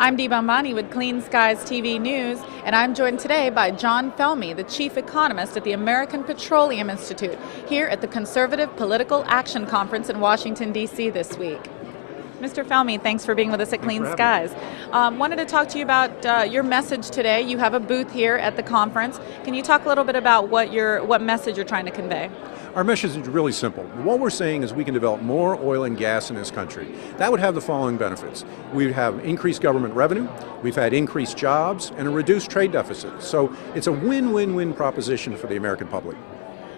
I'm Dee Bombani with Clean Skies TV News, and I'm joined today by John Felmy, the chief economist at the American Petroleum Institute, here at the Conservative Political Action Conference in Washington, D.C. this week. Mr. Felmy, thanks for being with us at Clean Skies. Wanted to talk to you about your message today. You have a booth here at the conference. Can you talk a little bit about what message you're trying to convey? Our message is really simple. What we're saying is we can develop more oil and gas in this country. That would have the following benefits. We have increased government revenue, we've had increased jobs, and a reduced trade deficit. So it's a win-win-win proposition for the American public.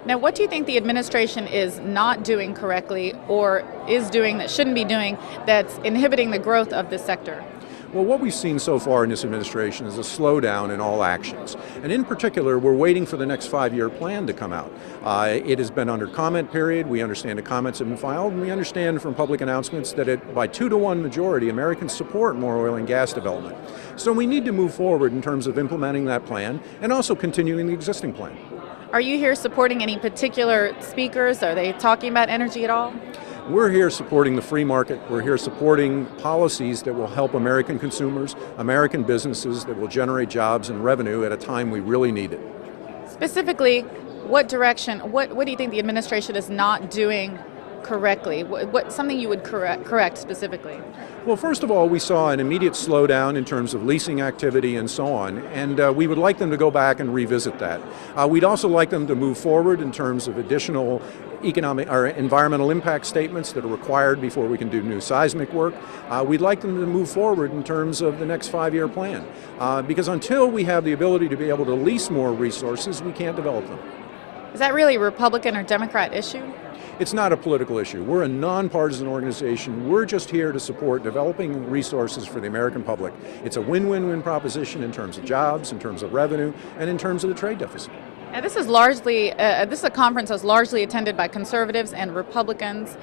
Now, what do you think the administration is not doing correctly or is doing that shouldn't be doing that's inhibiting the growth of this sector? Well, what we've seen so far in this administration is a slowdown in all actions. And in particular, we're waiting for the next 5-year plan to come out. It has been under comment period. We understand the comments have been filed, and we understand from public announcements that by 2-to-1 majority, Americans support more oil and gas development. So we need to move forward in terms of implementing that plan and also continuing the existing plan. Are you here supporting any particular speakers? Are they talking about energy at all? We're here supporting the free market. We're here supporting policies that will help American consumers, American businesses, that will generate jobs and revenue at a time we really need it. Specifically, what direction, what do you think the administration is not doing correctly? What something you would correct specifically? Well, first of all, we saw an immediate slowdown in terms of leasing activity and so on, and we would like them to go back and revisit that. We'd also like them to move forward in terms of additional economic or environmental impact statements that are required before we can do new seismic work. We'd like them to move forward in terms of the next 5-year plan, because until we have the ability to be able to lease more resources, we can't develop them. Is that really a Republican or Democrat issue? It's not a political issue. We're a nonpartisan organization. We're just here to support developing resources for the American public. It's a win-win-win proposition in terms of jobs, in terms of revenue, and in terms of the trade deficit. Now, this is a conference that's largely attended by conservatives and Republicans.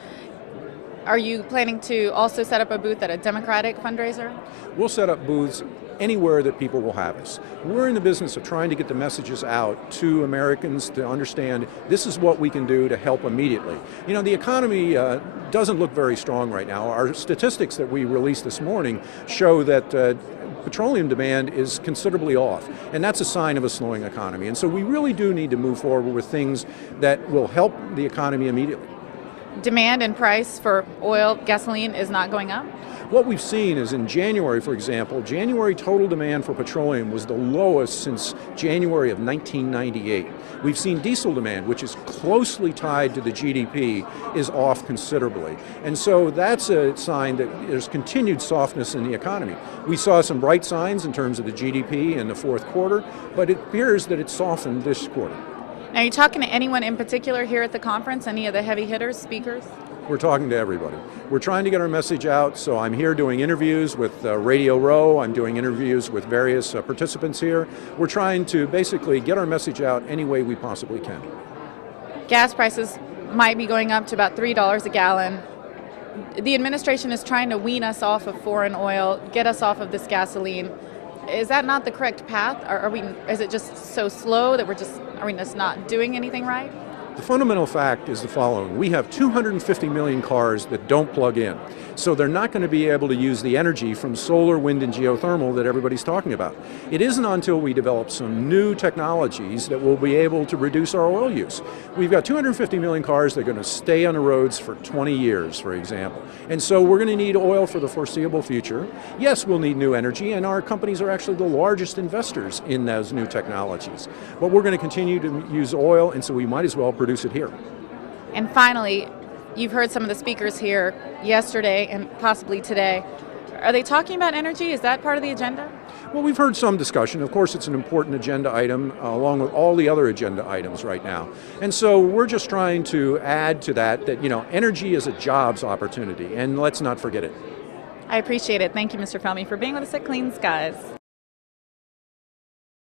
Are you planning to also set up a booth at a Democratic fundraiser? We'll set up booths anywhere that people will have us. We're in the business of trying to get the messages out to Americans to understand this is what we can do to help immediately. You know, the economy doesn't look very strong right now. Our statistics that we released this morning show that petroleum demand is considerably off, and that's a sign of a slowing economy. And so we really do need to move forward with things that will help the economy immediately. Demand and price for oil, gasoline is not going up? What we've seen is in January, for example, January total demand for petroleum was the lowest since January of 1998. We've seen diesel demand, which is closely tied to the GDP, is off considerably. And so that's a sign that there's continued softness in the economy. We saw some bright signs in terms of the GDP in the fourth quarter, but it appears that it's softened this quarter. Now, are you talking to anyone in particular here at the conference, any of the heavy hitters, speakers? We're talking to everybody. We're trying to get our message out, so I'm here doing interviews with Radio Row, I'm doing interviews with various participants here. We're trying to basically get our message out any way we possibly can. Gas prices might be going up to about $3 a gallon. The administration is trying to wean us off of foreign oil, get us off of this gasoline. Is that not the correct path? Is it just so slow that are we just not doing anything right? The fundamental fact is the following. We have 250 million cars that don't plug in. So they're not going to be able to use the energy from solar, wind, and geothermal that everybody's talking about. It isn't until we develop some new technologies that we'll be able to reduce our oil use. We've got 250 million cars that are going to stay on the roads for 20 years, for example. And so we're going to need oil for the foreseeable future. Yes, we'll need new energy, and our companies are actually the largest investors in those new technologies. But we're going to continue to use oil, and so we might as well produce it here. And finally, you've heard some of the speakers here yesterday and possibly today. Are they talking about energy? Is that part of the agenda? Well, we've heard some discussion. Of course, it's an important agenda item along with all the other agenda items right now. And so we're just trying to add to that, energy is a jobs opportunity, and let's not forget it. I appreciate it. Thank you, Mr. Felmy, for being with us at Clean Skies.